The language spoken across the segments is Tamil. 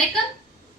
வணக்கம்,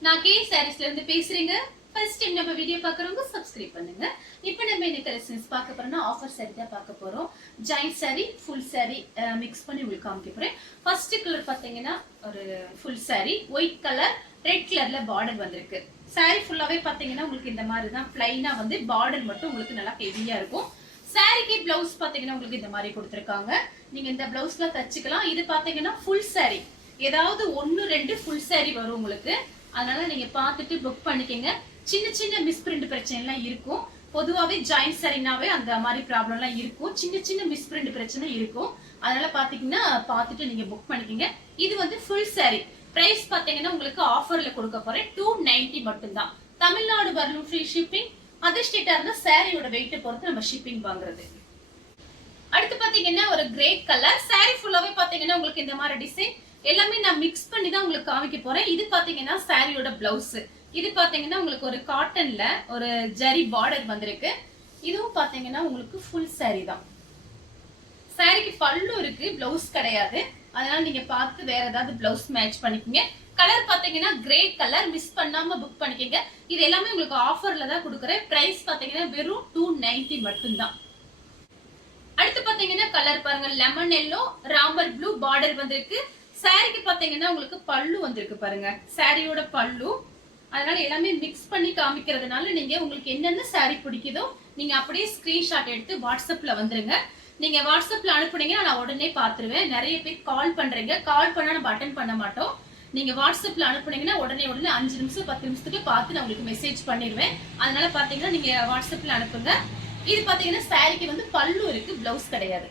நான் கே சாரீஸ்ல இருந்து பேசுறேங்க. ஃபர்ஸ்ட் டைம் நம்ம வீடியோ பார்க்குறவங்க சப்ஸ்கிரைப் பண்ணுங்க. இப்போ நம்ம இந்த கலெக்ஷன்ஸ் பார்க்க போறோம்னா ஆஃபர் சாரி தான் பார்க்க போறோம். Joint sorry, full sorry mix பண்ணி உங்களுக்கு காமிக்க போறேன். ஃபர்ஸ்ட் கலர் பார்த்தீங்கன்னா ஒரு full sorry, white colour, red கலர்ல பார்டர் வந்திருக்கு. சாரி ஃபுல்லாவே பார்த்தீங்கன்னா உங்களுக்கு இந்த மாதிரி தான் பிளைனா வந்து பார்டர் மட்டும் உங்களுக்கு நல்லா ஹெவியா இருக்கும். சாரிக்கு பிளவுஸ் பார்த்தீங்கன்னா உங்களுக்கு இந்த மாதிரி கொடுத்துருக்காங்க. நீங்க இந்த பிளவுஸ்ல தச்சுக்கலாம். இது பார்த்தீங்கன்னா ஃபுல் சாரி, ஏதாவது ஒன்னு ரெண்டு ஃபுல் சாரி வரும் உங்களுக்கு. அதனால நீங்க பார்த்துட்டு புக் பண்ணிக்கங்க. சின்ன சின்ன மிஸ்பிரிண்ட் பிரச்சனை எல்லாம் இருக்கும். பொதுவாகவே ஜாயிண்ட் சாரினாவே அந்த மாதிரி ப்ராப்ளம் எல்லாம் இருக்கும். சின்ன சின்ன மிஸ்பிரிண்ட் பிரச்சனை இருக்கும். அதனால பாத்தீங்கன்னா பார்த்துட்டு நீங்க புக் பண்ணிக்கங்க. இது வந்து ஃபுல் சாரி. பிரைஸ் பாத்தீங்கன்னா உங்களுக்கு ஆஃபர்ல கொடுக்க போறேன். 290 மட்டும் தான். தமிழ்நாடு வரலும் ஃப்ரீ ஷிப்பிங். அதர் ஸ்டேட்டா இருந்தா சாரியோட வெயிட்டை பொறுத்து நம்ம ஷிப்பிங் வாங்குறது. அடுத்து பாத்தீங்கன்னா ஒரு கிரே கலர் சாரி ஃபுல்லாவே பாத்தீங்கன்னா உங்களுக்கு இந்த மாதிரி டிசைன் எல்லாமே நான் மிக்ஸ் பண்ணி தான் உங்களுக்கு காமிக்க போறேன். இது பாத்தீங்கன்னா சாரியோட பிளவுஸ். இது பாத்தீங்கன்னா உங்களுக்கு ஒரு காட்டன்ல ஒரு ஜரி பார்டர் வந்திருக்கு. இதுவும் பாத்தீங்கன்னா உங்களுக்கு ஃபுல் சாரி தான். சாரிக்கு பல்லு இருக்கு, பிளவுஸ் கிடையாது. அதனால நீங்க பார்த்து வேற ஏதாவது பிளவுஸ் மேட்ச் பண்ணிக்கோங்க. கலர் பாத்தீங்கன்னா கிரே கலர், மிஸ் பண்ணாம புக் பண்ணிக்கங்க. இது எல்லாமே உங்களுக்கு ஆஃபர்ல தான் கொடுக்குறேன். பிரைஸ் பாத்தீங்கன்னா வெறும் 290 மட்டும் தான். அடுத்து பாத்தீங்கன்னா கலர் பாருங்க, lemon yellow, Ramar blue border வந்திருக்கு. சாரிக்கு பாத்தீங்கன்னா உங்களுக்கு பல்லு வந்திருக்கு பாருங்க, சாரியோட பல்லு. அதனால எல்லாமே மிக்ஸ் பண்ணி காமிக்கிறதுனால நீங்க உங்களுக்கு என்னென்ன சாரி பிடிக்குதோ நீங்க அப்படியே ஸ்கிரீன்ஷாட் எடுத்து வாட்ஸ்அப்ல வந்துருங்க. நீங்க வாட்ஸ்அப்ல அனுப்புனீங்கன்னா நான் உடனே பாத்துருவேன். நிறைய பேர் கால் பண்றீங்க, கால் பண்ணா நம்ம அட்டன் பண்ண மாட்டோம். நீங்க வாட்ஸ்அப்ல அனுப்புனீங்கன்னா உடனே 5 நிமிஷம் 10 நிமிஷத்துக்கு பார்த்து நான் உங்களுக்கு மெசேஜ் பண்ணிடுவேன். அதனால பாத்தீங்கன்னா நீங்க வாட்ஸ்அப்ல அனுப்புங்க. இது பாத்தீங்கன்னா சாரிக்கு வந்து பல்லு இருக்கு, பிளவுஸ் கிடையாது.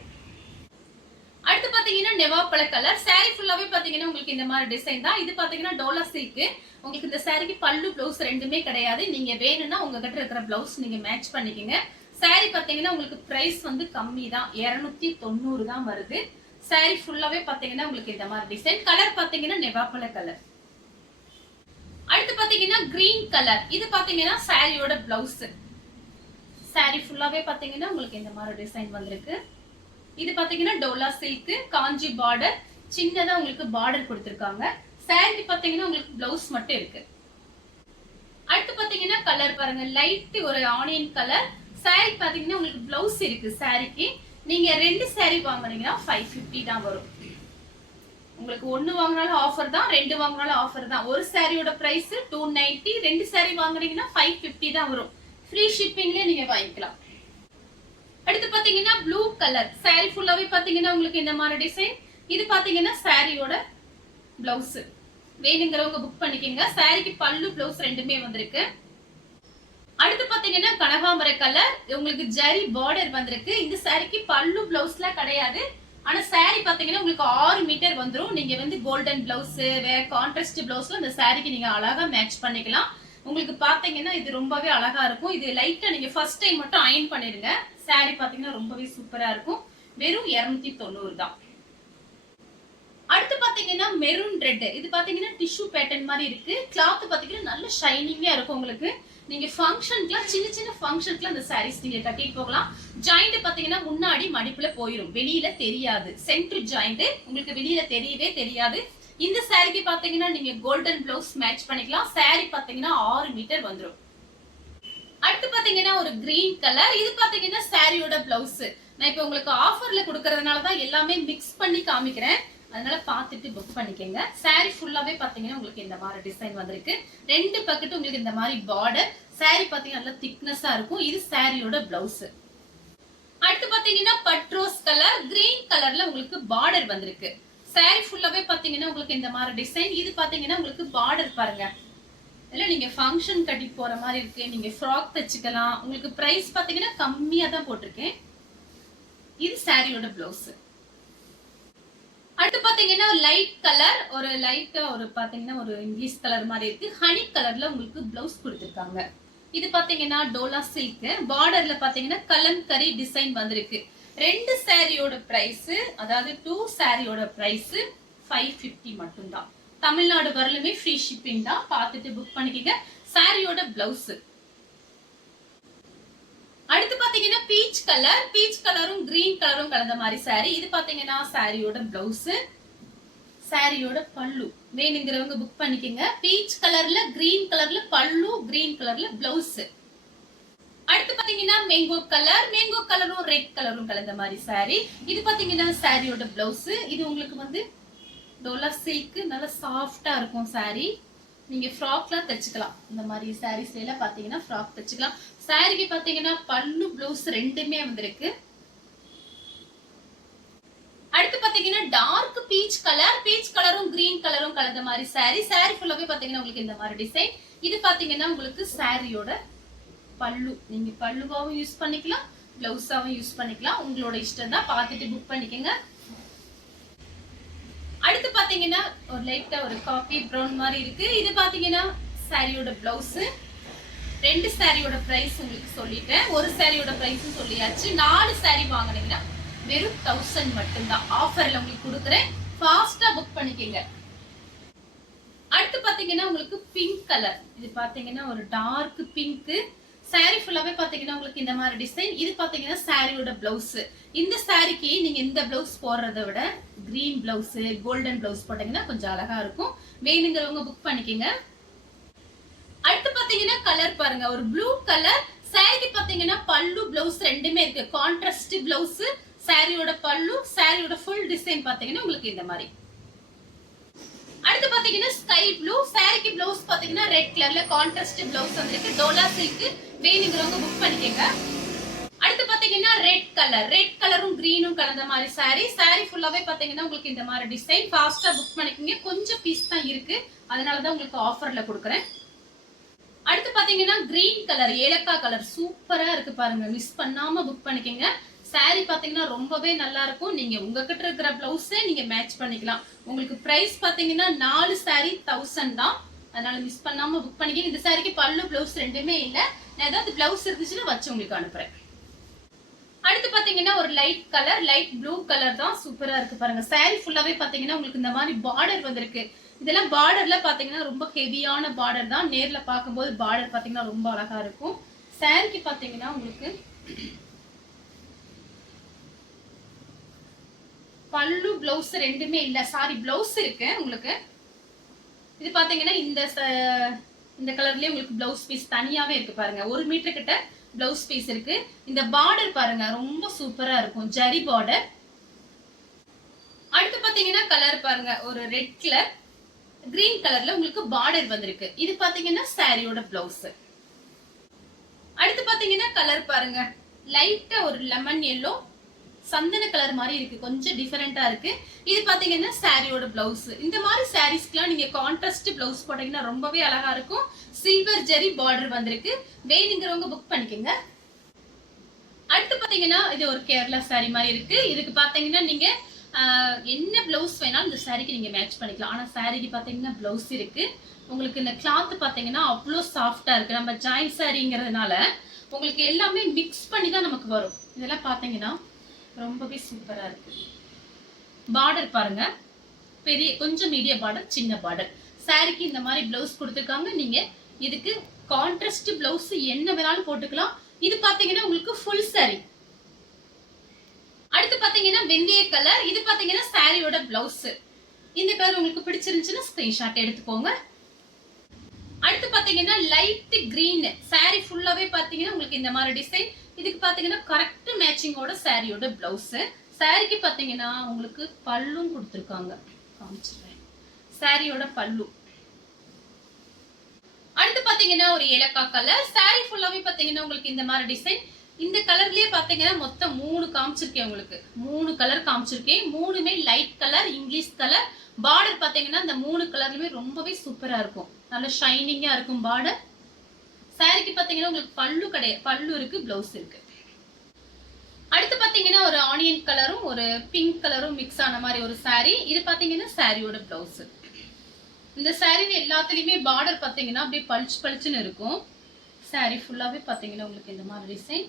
அடுத்து பாத்தீங்கன்னா நெவாப்பழ கலர். சாரி ஃபுல்லாவே பாத்தீங்கன்னா உங்களுக்கு இந்த மாதிரி டிசைன் தான். இது பாத்தீங்கன்னா டோலா சில்க். உங்களுக்கு இந்த சாரிக்கு பல்லு பிளவுஸ் ரெண்டுமே கிடையாது. நீங்க வேணும்னா உங்ககிட்ட இருக்கிற பிளவுஸ் நீங்க மேட்ச் பண்ணிக்கங்க. சாரி பாத்தீங்கன்னா உங்களுக்கு பிரைஸ் வந்து கம்மி தான், 290 தான் வருது. சாரி ஃபுல்லாவே பாத்தீங்கன்னா உங்களுக்கு இந்த மாதிரி டிசைன். கலர் பாத்தீங்கன்னா நெவாப்பழ கலர். அடுத்து பாத்தீங்கன்னா கிரீன் கலர். இது பாத்தீங்கன்னா சாரியோட பிளவுஸ். சாரி ஃபுல்லாவே பாத்தீங்கன்னா உங்களுக்கு இந்த மாதிரி டிசைன் வந்திருக்கு. இது பாத்தீங்கன்னா டோலா சில்க், காஞ்சி பார்டர், சின்னதா உங்களுக்கு பார்டர் கொடுத்திருக்காங்க. சாரி பாத்தீங்கன்னா உங்களுக்கு பிளவுஸ் மட்டும் இருக்கு. அடுத்து பாத்தீங்கன்னா கலர் பாருங்க, லைட் ஒரு ஆனியன் கலர். சாரி பாத்தீங்கன்னா உங்களுக்கு பிளவுஸ் இருக்கு. சாரிக்கு நீங்க 2 சாரி வாங்குனீங்கன்னா 550 தான் வரும். உங்களுக்கு 1 வாங்கினாலும் ஆஃபர் தான், 2 வாங்கினாலும் ஆஃபர் தான். ஒரு சாரியோட பிரைஸ் 290, 2 சாரி வாங்குனீங்கன்னா 550 தான் வரும். ஃப்ரீ ஷிப்பிங்ல நீங்க வாங்கிக்கலாம். அடுத்து பாத்தீங்கன்னா ப்ளூ கலர். சாரி ஃபுல்லாவே பாத்தீங்கன்னா உங்களுக்கு இந்த மாதிரி டிசைன். இது பாத்தீங்கன்னா சாரியோட பிளவுஸ். வேணுங்கிறவங்க புக் பண்ணிக்கங்க. சாரிக்கு பல்லு பிளவுஸ் ரெண்டுமே வந்திருக்கு. அடுத்து பாத்தீங்கன்னா கனகாமரை கலர். உங்களுக்கு ஜரி பார்டர் வந்திருக்கு. இந்த சாரிக்கு பல்லு பிளவுஸ்லாம் கிடையாது. ஆனா சாரி பாத்தீங்கன்னா உங்களுக்கு 6 மீட்டர் வந்துரும். நீங்க வந்து கோல்டன் பிளவுஸ், வேற கான்ட்ராஸ்ட் பிளவுஸ்ல இந்த சாரிக்கு நீங்க அழகா மேட்ச் பண்ணிக்கலாம். உங்களுக்கு பாத்தீங்கன்னா இது ரொம்பவே அழகா இருக்கும். இது லைட்டா நீங்க ஃபர்ஸ்ட் டைம் மட்டும் அயன் பண்ணிடுங்க. சாரி பாத்தீங்கன்னா ரொம்பவே சூப்பரா இருக்கும். வெறும் 290 தான். அடுத்து பாத்தீங்கன்னா மெரூன் ரெட். இது பாத்தீங்கன்னா டிஷ்யூ பேட்டர்ன் மாதிரி இருக்கு. கிளாத் பாத்தீங்கன்னா நல்ல ஷைனிங்கா இருக்கும் உங்களுக்கு. நீங்க ஃபங்க்ஷனுக்குலாம், சின்ன சின்ன ஃபங்க்ஷனுக்குலாம் இந்த சாரீஸ் நீங்க கட்டிட்டு போகலாம். ஜாயிண்ட் பாத்தீங்கன்னா முன்னாடி மடிப்புல போயிடும், வெளியில தெரியாது. சென்டர் ஜாயிண்ட் உங்களுக்கு வெளியில தெரியவே தெரியாது. இந்த சாரிக்கு பாத்தீங்கன்னா நீங்க கோல்டன் பிளவுஸ் மேட்ச் பண்ணிக்கலாம். சாரி பாத்தீங்கன்னா 6 மீட்டர் வந்துரும். அடுத்து பாத்தீங்கன்னா ஒரு கிரீன் கலர். இது பாத்தீங்கன்னா சாரியோட பிளவுஸ். நான் இப்ப உங்களுக்கு ஆஃபர்ல கொடுக்கறதுனால தான் எல்லாமே மிக்ஸ் பண்ணி காமிக்கிறேன். அதனால பாத்துட்டு புக் பண்ணிக்கங்க. சாரி ஃபுல்லாவே பாத்தீங்கன்னா உங்களுக்கு இந்த மாதிரி டிசைன் வந்திருக்கு. 2 பக்கெட் உங்களுக்கு இந்த மாதிரி பார்டர். சாரி பாத்தீங்கன்னா நல்ல திக்னஸா இருக்கும். இது சாரியோட பிளவுஸ். அடுத்து பாத்தீங்கன்னா பட்ரோஸ் கலர், கிரீன் கலர்ல உங்களுக்கு பார்டர் வந்திருக்கு. சாரி ஃபுல்லாவே பாத்தீங்கன்னா உங்களுக்கு இந்த மாதிரி டிசைன். இது பாத்தீங்கன்னா உங்களுக்கு பார்டர் பாருங்க. இல்ல நீங்க ஃபங்க்ஷன் கட்டி போற மாதிரி இருக்கு. நீங்க ஃப்ராக் தச்சுக்கலாம். உங்களுக்கு பிரைஸ் பாத்தீங்கன்னா கம்மியா தான் போட்டிருக்கேன். இது சாரியோட பிளவுஸ். அடுத்து பாத்தீங்கன்னா லைட் கலர், ஒரு லைட்டா ஒரு பாத்தீங்கன்னா ஒரு இங்கிலீஷ் கலர் மாதிரி இருக்கு. ஹனி கலர்ல உங்களுக்கு பிளவுஸ் கொடுத்திருக்காங்க. இது பாத்தீங்கன்னா டோலா சில்க். பார்டர்ல பாத்தீங்கன்னா கலம்கரி டிசைன் வந்திருக்கு. 2 சாரியோட பிரைஸ், அதாவது 2 சாரியோட பிரைஸ் 550 மட்டும் தான். தமிழ்நாடு வரலுமே ஃப்ரீ ஷிப்பிங் தான். பார்த்துட்டு புக் பண்ணிக்கங்க. சாரியோட பிளவுஸ். அடுத்து பாத்தீங்கன்னா பீச் கலர். பீச் கலரும் கிரீன் கலரும் கலந்த மாதிரி சாரி. இது பாத்தீங்கன்னா சாரியோட பிளவுஸ். சாரியோட பல்லு வேணுங்கிறவங்க புக் பண்ணிக்கங்க. பீச் கலர்ல கிரீன் கலர்ல பல்லு, கிரீன் கலர்ல பிளவுஸ். அடுத்து பாத்தீங்கன்னா மேங்கோ கலரும் ரெட் கலரும் கலந்த மாதிரி சாரி. இது பாத்தீங்கன்னா சாரியோட பிளவுஸ். இது உங்களுக்கு வந்து டோலா சில்க், நல்ல சாஃப்டா இருக்கும் சாரி. நீங்க ஃப்ராக்லாம் தச்சுக்கலாம். இந்த மாதிரி சாரீஸ்ல எல்லாம் பாத்தீங்கன்னா ஃப்ராக் தச்சுக்கலாம். சாரிக்கு பாத்தீங்கன்னா பல்லு பிளவுஸ் ரெண்டுமே வந்திருக்கு. அடுத்து பாத்தீங்கன்னா டார்க் பீச் கலரும் கிரீன் கலரும் கலந்த மாதிரி சாரி. சாரி ஃபுல்லாவே பாத்தீங்கன்னா உங்களுக்கு இந்த மாதிரி டிசைன். இது பாத்தீங்கன்னா உங்களுக்கு சாரியோட பல்லு. நீங்க பல்லுவாவும் யூஸ் பண்ணிக்கலாம், பிளவுஸாவும் யூஸ் பண்ணிக்கலாம். உங்களோட இஷ்டம் தான். பார்த்துட்டு புக் பண்ணிக்கங்க. அடுத்து பாத்தீங்கன்னா ஒரு லைட்டா ஒரு காபி பிரவுன் மாதிரி இருக்கு. இது பாத்தீங்கன்னா சாரியோட பிளவுஸ். ரெண்டு சாரியோட பிரைஸ் உங்களுக்கு சொல்லிட்டேன். ஒரு சாரியோட பிரைஸும் சொல்லியாச்சு. 4 சாரி வாங்கினீங்கன்னா வெறும் 1000 மட்டும்தான். ஆஃபர்ல உங்களுக்கு கொடுக்குறேன். ஃபாஸ்டா புக் பண்ணிக்கங்க. அடுத்து பாத்தீங்கன்னா உங்களுக்கு பிங்க் கலர். இது பாத்தீங்கன்னா ஒரு டார்க் பிங்க். சாரி ஃபுல்லாவே பாத்தீங்கன்னா உங்களுக்கு இந்த மாதிரி டிசைன். இது பாத்தீங்கன்னா சாரியோட பிளவுஸ். இந்த சாரிக்கு நீங்க இந்த பிளவுஸ் போடுறதை விட கிரீன் பிளவுஸ், கோல்டன் பிளவுஸ் போட்டீங்கன்னா கொஞ்சம் அழகா இருக்கும். வேணுங்கிறவங்க புக் பண்ணிக்கங்க. அடுத்து பாத்தீங்கன்னா கலர் பாருங்க, ஒரு ப்ளூ கலர். சாரிக்கு பாத்தீங்கன்னா பல்லு பிளவுஸ் ரெண்டுமே இருக்கு. கான்ட்ராஸ்ட் பிளவுஸ், சாரியோட பல்லு, சாரியோட ஃபுல் டிசைன் பாத்தீங்கன்னா உங்களுக்கு இந்த மாதிரி. அடுத்து பாத்தீங்கன்னா ஸ்கை ப்ளூ. சாரிக்கு பிளவுஸ் பாத்தீங்கன்னா ரெட் கலர்ல கான்ட்ராஸ்ட் பிளவுஸ் வந்திருக்கு. டோலா சில்க். வேணுங்கிறவங்க புக் பண்ணிக்கங்க. அடுத்து பாத்தீங்கன்னா ரெட் கலரும் கிரீனும் கலந்த மாதிரி சாரி. சாரி ஃபுல்லாவே பாத்தீங்கன்னா உங்களுக்கு இந்த மாதிரி டிசைன். ஃபாஸ்டா புக் பண்ணிக்கங்க. கொஞ்சம் பீஸ் தான் இருக்கு, அதனாலதான் உங்களுக்கு ஆஃபர்ல கொடுக்குறேன். அடுத்து பாத்தீங்கன்னா கிரீன் கலர், ஏலக்காய் கலர் சூப்பரா இருக்கு பாருங்க. மிஸ் பண்ணாம புக் பண்ணிக்கங்க. சாரி பாத்தீங்கன்னா ரொம்பவே நல்லா இருக்கும். நீங்க உங்ககிட்ட இருக்கிற பிளவுஸே நீங்க மேட்ச் பண்ணிக்கலாம். உங்களுக்கு பிரைஸ் பாத்தீங்கன்னா 4 சாரி 1000 தான். அதனால மிஸ் பண்ணாம புக் பண்ணிக்கங்க. இந்த சாரிக்கு பல்லு பிளவுஸ் ரெண்டுமே இல்ல. நான் ஏதாவது பிளவுஸ் இருந்துச்சுன்னா வச்சு உங்களுக்கு அனுப்புறேன். அடுத்து பாத்தீங்கன்னா ஒரு light colour, light blue colour தான். சூப்பரா இருக்கு பாருங்க. சாரி ஃபுல்லாவே பாத்தீங்கன்னா உங்களுக்கு இந்த மாதிரி பார்டர் வந்திருக்கு. இதெல்லாம் பார்டர்ல பாத்தீங்கன்னா ரொம்ப ஹெவியான பார்டர் தான். நேர்ல பார்க்கும்போது பார்டர் பாத்தீங்கன்னா ரொம்ப அழகா இருக்கும். சாரிக்கு பாத்தீங்கன்னா உங்களுக்கு பல்லு பிளவுஸ் ரெண்டுமே இல்ல. சாரி பிளவுஸ் இருக்கு உங்களுக்கு. இது பாத்தீங்கன்னா இந்த கலர்லயே உங்களுக்கு பிளவுஸ் பீஸ் தனியாவே இருக்கு பாருங்க. 1 மீட்டர் கிட்ட பிளவுஸ் பீஸ் இருக்கு. இந்த பார்டர் பாருங்க ரொம்ப சூப்பரா இருக்கும், ஜரி பார்டர். அடுத்து பாத்தீங்கன்னா கலர் பாருங்க, ஒரு ரெட் கலர் கிரீன் கலர்ல உங்களுக்கு பார்டர் வந்திருக்கு. இது பாத்தீங்கன்னா சாரியோட பிளவுஸ். அடுத்து பாத்தீங்கன்னா கலர் பாருங்க, லைட்டா ஒரு லெமன் எல்லோ சந்தன கலர் மாதிரி இருக்கு. கொஞ்சம் டிஃபரெண்டா இருக்கு. இது பாத்தீங்கன்னா சாரியோட பிளவுஸ். இந்த மாதிரி சாரீஸ்க்குலாம் நீங்க கான்ட்ராஸ்ட் பிளவுஸ் போட்டீங்கன்னா ரொம்பவே அழகா இருக்கும். சில்வர் ஜெரி பார்டர் வந்திருக்கு. வேணுங்கிறவங்க புக் பண்ணிக்கங்க. அடுத்து பாத்தீங்கன்னா இது ஒரு கேரளா சாரி மாதிரி இருக்கு. இதுக்கு பாத்தீங்கன்னா நீங்க என்ன பிளவுஸ் வேணாலும் இந்த சாரிக்கு நீங்க மேட்ச் பண்ணிக்கலாம். ஆனா சாரிக்கு பாத்தீங்கன்னா பிளவுஸ் இருக்கு. உங்களுக்கு இந்த கிளாத் பாத்தீங்கன்னா அவ்வளோ சாஃப்டா இருக்கு. நம்ம ஜாயின் சாரிங்கிறதுனால உங்களுக்கு எல்லாமே மிக்ஸ் பண்ணி தான் நமக்கு வரும். இதெல்லாம் பாத்தீங்கன்னா ரொம்பவே சூப்பரா இருக்கு. பார்டர் பாருங்க, பெரிய கொஞ்சம் மீடிய பார்டர், சின்ன பார்டர். சாரிக்கு இந்த மாதிரி பிளவுஸ் கொடுத்துருக்காங்க. நீங்க இதுக்கு கான்ட்ராஸ்ட் பிளவுஸ் என்ன வேணாலும் போட்டுக்கலாம். இது பாத்தீங்கன்னா உங்களுக்கு ஃபுல் சாரி. அடுத்து பாத்தீங்கன்னா வெந்தய கலர். இது பாத்தீங்கன்னா சாரியோட பிளவுஸ். இந்த கலர் உங்களுக்கு பிடிச்சிருந்துச்சுன்னா ஸ்கிரீன்ஷாட் எடுத்துக்கோங்க. அடுத்து பாத்தீங்கன்னா லைட் கிரீன். சாரி ஃபுல்லாவே பாத்தீங்கன்னா உங்களுக்கு இந்த மாதிரி டிசைன். இதுக்கு பாத்தீங்கன்னா கரெக்ட் மேட்சிங்கோட சாரியோட பிளவுஸ். சாரிக்கு பாத்தீங்கன்னா உங்களுக்கு பல்லும் கொடுத்துருக்காங்க, காமிச்சிடுறேன். சாரியோட பல்லு. அடுத்து பாத்தீங்கன்னா ஒரு ஏலக்காய் கலர். சாரி ஃபுல்லாவே பாத்தீங்கன்னா உங்களுக்கு இந்த மாதிரி டிசைன். இந்த கலர்லயே பாத்தீங்கன்னா மொத்தம் 3 காமிச்சிருக்கேன். உங்களுக்கு 3 கலர் காமிச்சிருக்கேன். 3மே light colour, English colour. Border பாத்தீங்கன்னா இந்த 3 கலர்லயுமே ரொம்பவே சூப்பரா இருக்கும். நல்ல ஷைனிங்கா இருக்கும் பார்டர். சாரிக்கு பாத்தீங்கன்னா உங்களுக்கு பல்லு கிடையாது, பல்லு இருக்கு, பிளவுஸ் இருக்கு. அடுத்து பாத்தீங்கன்னா ஒரு ஆனியன் கலரும் ஒரு பிங்க் கலரும் மிக்ஸ் ஆன மாதிரி ஒரு சாரி. இது பாத்தீங்கன்னா சாரியோட பிளவுஸ். இந்த சாரில எல்லாத்துலயுமே பார்டர் பாத்தீங்கன்னா அப்படியே பளிச்சுன்னு இருக்கும். சாரி ஃபுல்லாவே பாத்தீங்கன்னா உங்களுக்கு இந்த மாதிரி டிசைன்.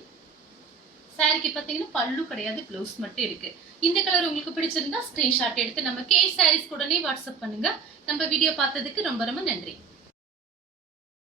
சாரிக்கு பாத்தீங்கன்னா பல்லு கிடையாது, பிளவுஸ் மட்டும் இருக்கு. இந்த கலர் உங்களுக்கு பிடிச்சிருந்தா ஸ்கிரீன்ஷாட் எடுத்து நம்ம கே சாரீஸ் உடனே வாட்ஸ்அப் பண்ணுங்க. நம்ம வீடியோ பார்த்ததுக்கு ரொம்ப ரொம்ப நன்றி.